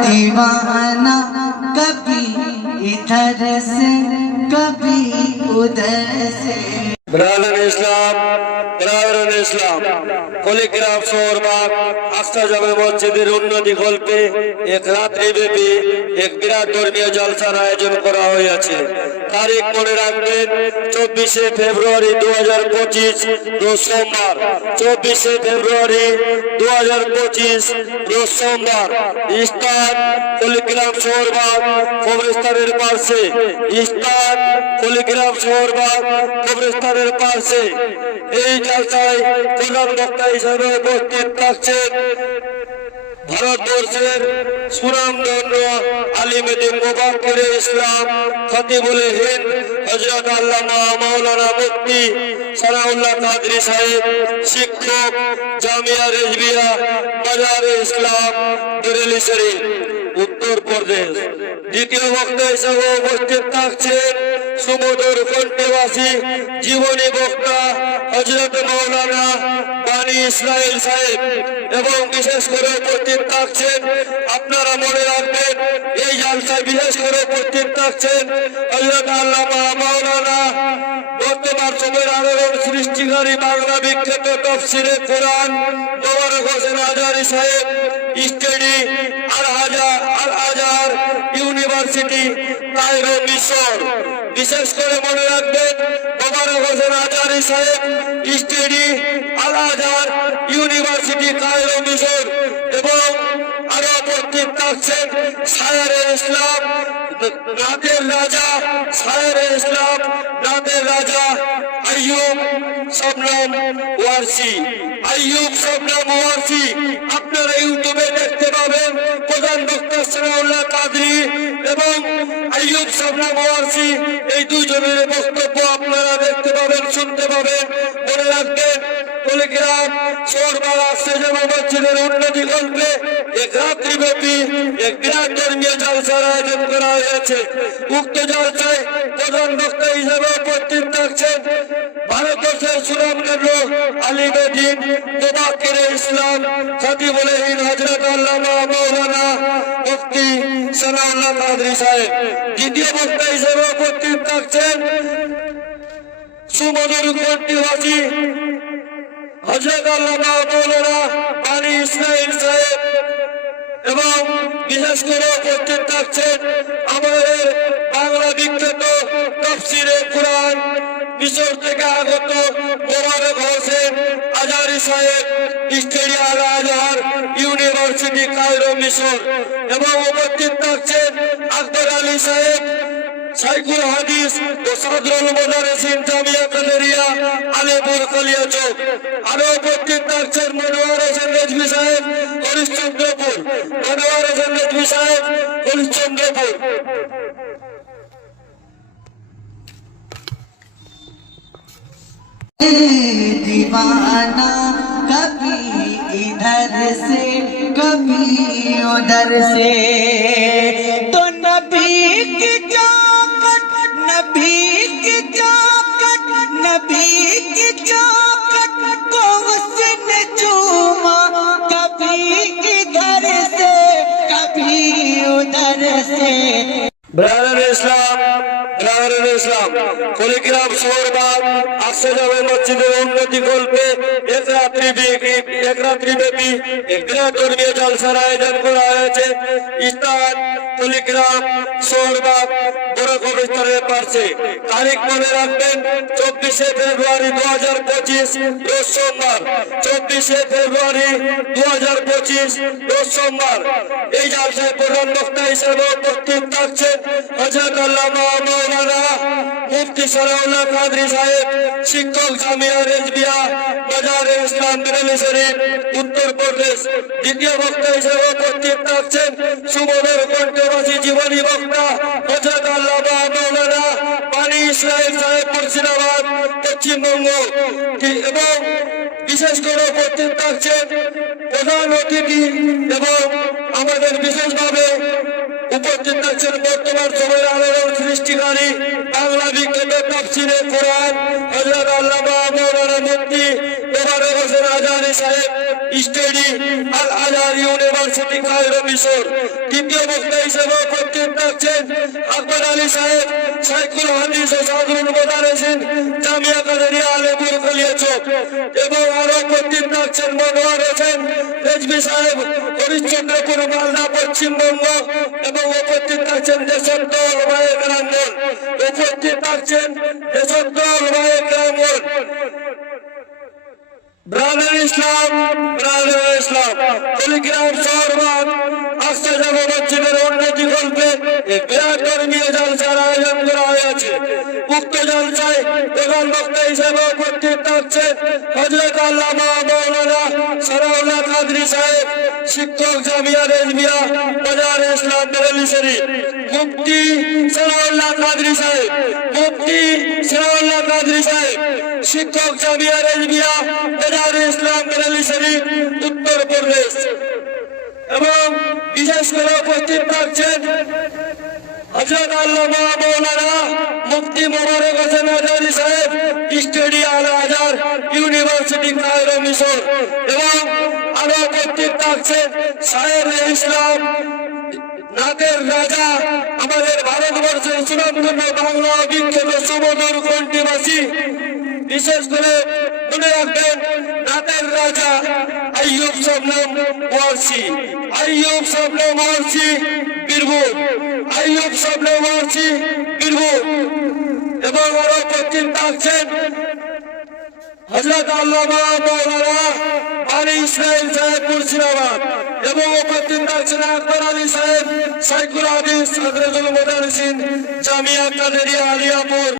दीवाना कभी इधर से कभी उधर से। ইসলাম কুড়িগ্রাম শহরবাগ আকসা জামে মসজিদের উন্নতি কল্পে এক রাত্রিব্যাপী এক বিরাট ধর্মীয় জলসার আয়োজন করা হয়েছে। তারিখ মনে রাখবেন 24শে ফেব্রুয়ারি 2025 রোজ সোমবার। 24শে ফেব্রুয়ারি 2025 রোজ সোমবার। স্থান কুড়িগ্রাম শহরবাগ কবরস্থানের পাশে। স্থান কুড়িগ্রাম শহরবাগ কবরস্থানের পাশে। এই জলসায় প্রধান বক্তা হিসেবে উপস্থিত থাকছেন ভারতবর্ষের সুনামধন্য আলিমেদিন মুবাক্কির ইসলাম খতিবুল হিন্দ হযরত আল্লামা মাওলানা মুফতি সানাউল্লাহ কাদরী সাহেব, শিক্ষক জামিয়া রেজবিয়া মাজারে ইসলাম বেরেলি শরীফ, উত্তর প্রদেশ। দ্বিতীয় বক্তা হিসেবে উপস্থিত থাকছেন সুমধুর কণ্ঠবাসী জীবনী বক্তা হযরত মাওলানা বানী ইসমাইল সাহেব এবং বিশেষ করে উপস্থিত থাকছেন, আপনারা মনে রাখবেন এই জলসায় বিশেষ করে উপস্থিত থাকছেন হযরত আল্লামা মাওলানা বর্তমান সময়ের আলোড়ন সৃষ্টিকারী বাংলা বিখ্যাত তাফসীরে কোরআন মোবারক হোসেন আজহারী সাহেব, স্টাডি আল আজহার ইউনিভার্সিটি কায়রো মিশর। বিশেষ করে মনে রাখবেন মোবারক হোসেন আজহারী সাহেব, স্টাডি আল আজহার ইউনিভার্সিটি কায়রো মিশর। এবং আরো উপস্থিত থাকছেন শায়েরে ইসলাম নাতের রাজা, শায়েরে ইসলাম নাতের রাজা আইয়ুব শবনম ওয়ারসি। আইয়ুব শবনম ওয়ারসি আপনারা ইউটিউবে দেখতে পাবেন। প্রধান বক্তা সানাউল্লাহ কাদরী এবং আইয়ুব শবনম ওয়ারসি, এই দুইজনের বক্তব্য আপনারা দেখতে পাবেন, শুনতে পাবেন। মনে রাখবেন কুড়িগ্রাম শহরবাগ আকসা জামে মসজিদের উন্নতি কল্পে এক রাত্রিব্যাপী এক বিরাট ধর্মীয় জলসার আয়োজন করা হয়েছে। উক্ত জলসায় প্রধান বক্তা হিসেবে উপস্থিত থাকছেন ভারতবর্ষের সুনামধন্য আলিমেদিন মুবাক্কির ইসলাম খতিবুল হিন্দ হযরত আল্লামা মাওলানা মুফতি সানাউল্লাহ কাদরী সাহেব। দ্বিতীয় বক্তা হিসেবে উপস্থিত থাকছেন সুমধুর কণ্ঠবাসী হযরত আল্লামা মাওলানা বানী ইসমাইল সাহেব এবং বিশেষ করে উপস্থিত থাকছেন আমাদের বাংলা বিখ্যাত তাফসীরে কোরআন মিশর থেকে আগত মোবারক হোসেন আজহারী সাহেব, স্টাডি আল আজহার ইউনিভার্সিটি কায়রো মিশর। এবং উপস্থিত থাকছেন আকবর আলী সাহেব, শাইখুল হাদিস ও সাদরুল মুদারিসিন জামিয়া কাদেরিয়া আলিপুর কলিয়াচক। আরো উপস্থিত থাকছেন মনোয়ার হোসেন রেজভী সাহেব, হরিশ্চন্দ্রপুর। মনোয়ার হোসেন রেজভী সাহেব, হরিশ্চন্দ্রপুর। दीवाना कभी इधर से कभी उधर से। तो नबी की चौखट, नबी की चौखट, नबी की चौखट को उसने चूमा, कभी इधर से कभी उधर से। ব্রাদার ইসলাম কুড়িগ্রাম শহরবাগ আকসা জামে মসজিদের উন্নতি কল্পে এক রাত্রিব্যাপী এক বিরাট ধর্মীয় জলসার আয়োজন করা হয়েছে। স্থান কুড়িগ্রাম শহরবাগ বড় কবরস্থানের পাশে। তারিখ মনে রাখবেন 24শে ফেব্রুয়ারি 2025 রোজ সোমবার। 24শে ফেব্রুয়ারি 2025 রোজ সোমবার। এই জলসায় প্রধান বক্তা হিসেবে উপস্থিত থাকছেন হযরত আল্লামা মাওলানা মুফতি সানাউল্লাহ কাদরী সাহেব, শিক্ষক জামিয়া রেজবিয়া মাজারে ইসলাম বেরেলি শরীফ, উত্তর প্রদেশ। দ্বিতীয় বক্তা হিসেবে উপস্থিত থাকছেন সুমধুর কণ্ঠবাসী জীবনী বক্তা হযরত আল্লামা মাওলানা বানী ইসমাইল সাহেব, মুর্শিদাবাদ, পশ্চিমবঙ্গ। এবং বিশেষ করে উপস্থিত থাকছেন প্রধান অতিথি এবং আমাদের বিশেষভাবে উপস্থিত থাকছেন বর্তমান সময়ের আলোড়ন সৃষ্টিকারী বাংলা বিখ্যাত তাফসিরে কোরআন হযরত আল্লামা মাওলানা মুফতি মোবারক হোসেন আজারি সাহেব স্টাডি আল আজহার ইউনিভার্সিটি কায়রো মিশর। দ্বিতীয় বক্তা হিসেবে উপস্থিত থাকছেন আকবর আলী সাহেব শাইখুল হাদিস ও সাদরুল মুদারিসিন জামিয়া কাদেরিয়া আলেপুর কলিয়াচক এবং আরো উপস্থিত থাকছেন মনোয়ার হোসেন রেজভী সাহেব হরিশ্চন্দ্রপুর মালদা পশ্চিমবঙ্গ এবং উপস্থিত থাকছেন দেশত্ব ওলামায়ে কেরামগণ উপস্থিত থাকছেন দেশত্ব ওলামায়ে কেরামগণ ব্রাদার ইসলাম টেলিগ্রাম শহরবাদ আকসা জামা মসজিদের উন্নতি কল্পে বিরাট ধর্মীয় জলসার আয়োজন করা হয়েছে। উক্ত জলসায় প্রধান বক্তা হিসেবে উপস্থিত থাকছেন হযরত আল্লামা মাওলানা সানাউল্লাহ কাদরী সাহেব শিক্ষক জামিয়া রেজমিয়া বাজার ইসলাম বেরেলি শরীফ। মুফতি সানাউল্লাহ কাদরী সাহেব শিক্ষক জামিয়া রেজমিয়া বাজার ইসলাম বেরেলি শরীফ উত্তর প্রদেশ এবং বিশেষ করে উপস্থিত থাকছেন হযরত আল্লামা মাওলানা মুফতি মোবারক হোসেন আজারি সাহেব স্টাডি আল আজহার ইউনিভার্সিটি কায়রো মিশর এবং আরো উপস্থিত থাকছেন সাহেব ইসলাম নাতের রাজা আমাদের ভারতবর্ষের সুনামধন্য বাংলা বিখ্যাত সুমধুর কণ্ঠীবাসী বিশেষ করে মনে রাখবেন নাতের রাজা আইয়ুব শবনম ওয়ারসি বীরভূম এবং আরো উপস্থিত থাকছেন হযরত আল্লামা মাওলানা আলী ইসমাইল সাহেব মুর্শিদাবাদ এবং উপস্থিত থাকছেন আকবর আলী সাহেব শাইখুল হাদিস হযরতুল মুদারিসিন জামিয়া কাদেরিয়া আলিয়াপুর।